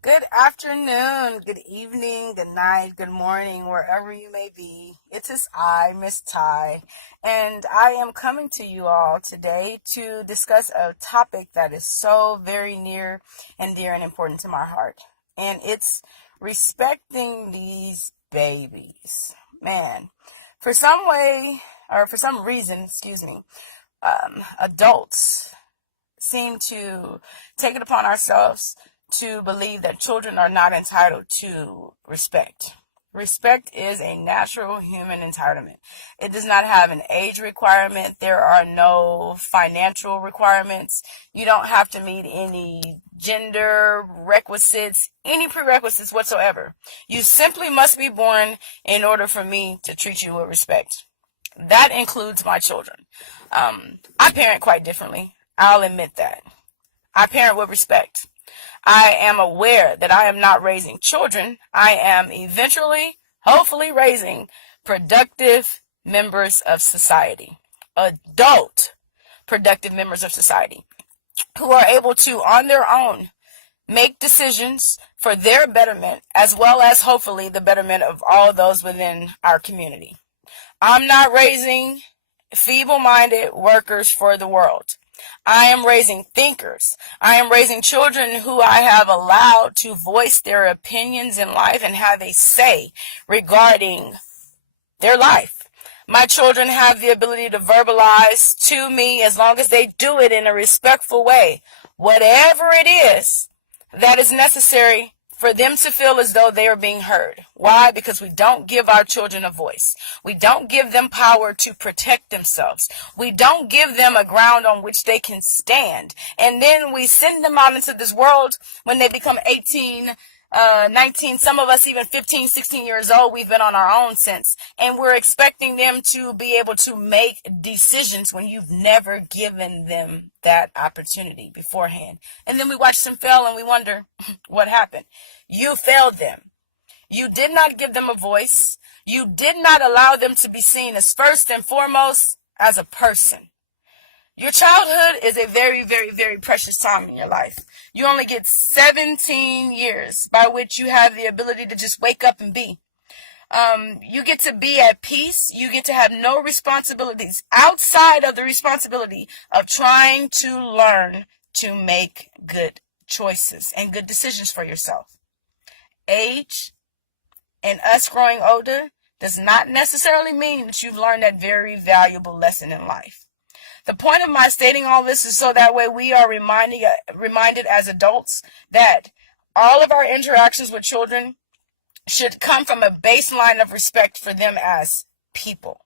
Good afternoon, good evening, good night, good morning, wherever you may be. It is I, Miss Ty, and I am coming to you all today to discuss a topic that is so very near and dear and important to my heart. And it's respecting these babies. Man, for some way, or for some reason, adults seem to take it upon ourselves to believe that children are not entitled to respect. Respect is a natural human entitlement. It does not have an age requirement. There are no financial requirements. You don't have to meet any gender requisites, any prerequisites whatsoever. You simply must be born in order for me to treat you with respect. That includes my children. I parent quite differently. I'll admit that. I parent with respect. I am aware that I am not raising children. I am eventually, hopefully, raising productive members of society. Adult productive members of society who are able to, on their own, make decisions for their betterment as well as hopefully the betterment of all those within our community. I'm not raising feeble-minded workers for the world. I am raising thinkers. I am raising children who I have allowed to voice their opinions in life and have a say regarding their life. My children have the ability to verbalize to me as long as they do it in a respectful way. Whatever it is that is necessary for them to feel as though they are being heard. Why? Because we don't give our children a voice. We don't give them power to protect themselves. We don't give them a ground on which they can stand. And then we send them out into this world when they become 18, 19, some of us even 15, 16 years old. We've been on our own since. And we're expecting them to be able to make decisions when you've never given them that opportunity beforehand. And then we watch them fail and we wonder what happened. You failed them. You did not give them a voice. You did not allow them to be seen as first and foremost as a person. Your childhood is a very, very, very precious time in your life. You only get 17 years by which you have the ability to just wake up and be. You get to be at peace. You get to have no responsibilities outside of the responsibility of trying to learn to make good choices and good decisions for yourself. Age and us growing older does not necessarily mean that you've learned that very valuable lesson in life. The point of my stating all this is so that way we are reminded as adults that all of our interactions with children should come from a baseline of respect for them as people.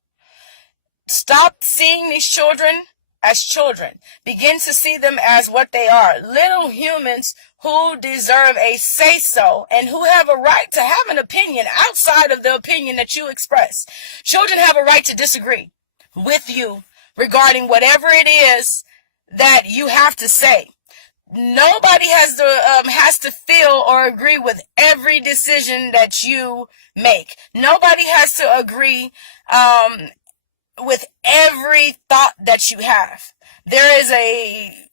Stop seeing these children as children. Begin to see them as what they are, little humans who deserve a say-so and who have a right to have an opinion outside of the opinion that you express. Children have a right to disagree with you regarding whatever it is that you have to say. Nobody has to feel or agree with every decision that you make. Nobody has to agree with every thought that you have. There is a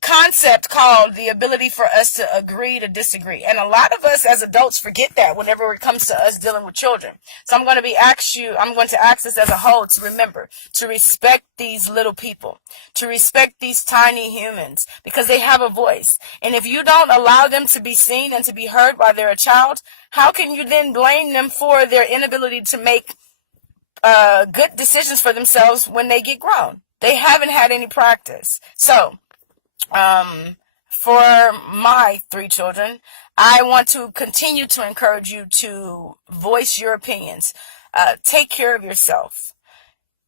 concept called the ability for us to agree to disagree. And a lot of us as adults forget that whenever it comes to us dealing with children. So I'm going to ask us as a whole to remember to respect these little people, to respect these tiny humans because they have a voice. And if you don't allow them to be seen and to be heard while they're a child, how can you then blame them for their inability to make good decisions for themselves when they get grown? They haven't had any practice. So, for my 3 children, I want to continue to encourage you to voice your opinions. Take care of yourself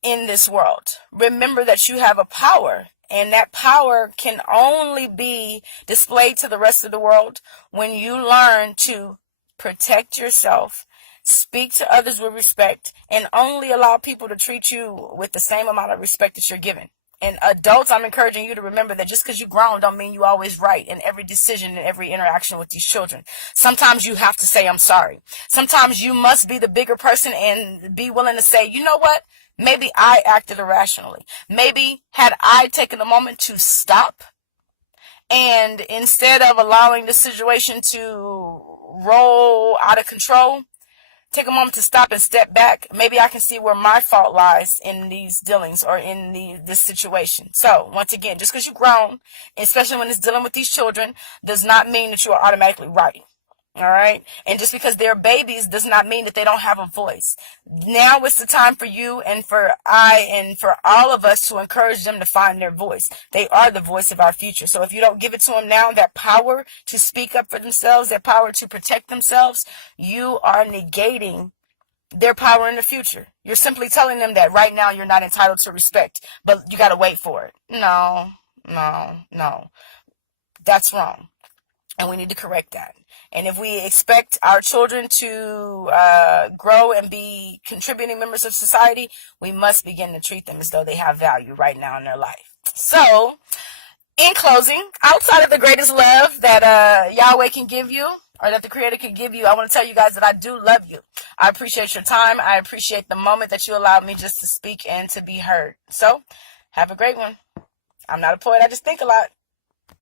in this world. Remember that you have a power, and that power can only be displayed to the rest of the world when you learn to protect yourself, speak to others with respect, and only allow people to treat you with the same amount of respect that you're given. And adults, I'm encouraging you to remember that just because you're grown don't mean you always right in every decision and every interaction with these children. Sometimes you have to say, I'm sorry. Sometimes you must be the bigger person and be willing to say, you know what? Maybe I acted irrationally. Maybe had I taken a moment to stop And instead of allowing the situation to roll out of control, take a moment to stop and step back. Maybe I can see where my fault lies in these dealings or in this situation. So once again, just because you've grown, especially when it's dealing with these children, does not mean that you are automatically right. All right. And just because they're babies does not mean that they don't have a voice. Now is the time for you and for all of us to encourage them to find their voice. They are the voice of our future. So if you don't give it to them now, that power to speak up for themselves, that power to protect themselves, you are negating their power in the future. You're simply telling them that right now you're not entitled to respect, but you got to wait for it. No. That's wrong. And we need to correct that. And if we expect our children to grow and be contributing members of society, we must begin to treat them as though they have value right now in their life. So, in closing, outside of the greatest love that Yahweh can give you, or that the Creator can give you, I want to tell you guys that I do love you. I appreciate your time. I appreciate the moment that you allowed me just to speak and to be heard. So, have a great one. I'm not a poet, I just think a lot.